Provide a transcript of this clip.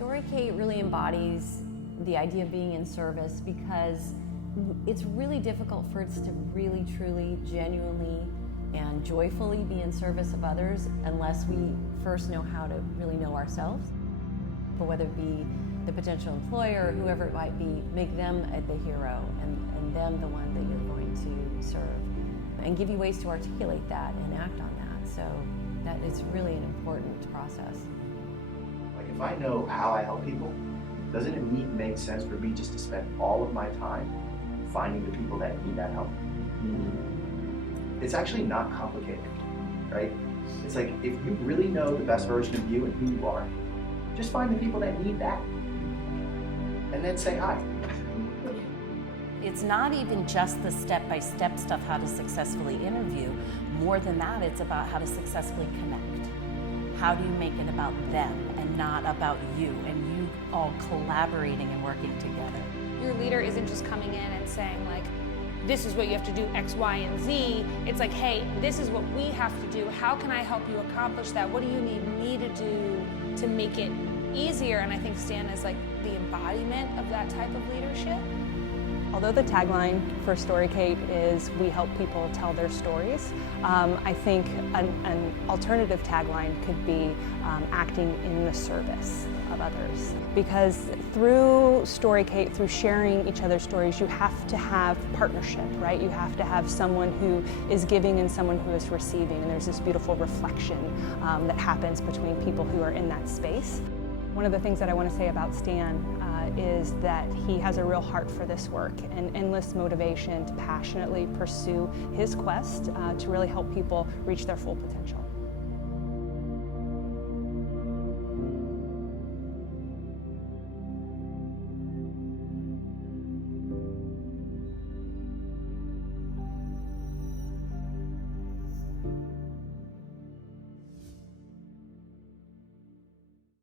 Storicate really embodies the idea of being in service because it's really difficult for us to really, truly, genuinely, and joyfully be in service of others unless we first know how to really know ourselves. But whether it be the potential employer or whoever it might be, make them the hero and them the one that you're going to serve. And give you ways to articulate that and act on that. So that it's really an important process. Like if I know how I help people, doesn't it make sense for me just to spend all of my time finding the people that need that help? It's actually not complicated, right? It's like if you really know the best version of you and who you are, just find the people that need that and then say hi. It's not even just the step-by-step stuff, how to successfully interview. More than that, it's about how to successfully connect. How do you make it about them and not about you, and you all collaborating and working together? Your leader isn't just coming in and saying like, this is what you have to do, X, Y, and Z. It's like, hey, this is what we have to do. How can I help you accomplish that? What do you need me to do to make it easier? And I think Stan is like the embodiment of that type of leadership. Although the tagline for Storicate is "We help people tell their stories," I think an alternative tagline could be acting in the service of others. Because through Storicate, through sharing each other's stories, you have to have partnership, right? You have to have someone who is giving and someone who is receiving, and there's this beautiful reflection that happens between people who are in that space. One of the things that I want to say about Stan is that he has a real heart for this work and endless motivation to passionately pursue his quest to really help people reach their full potential.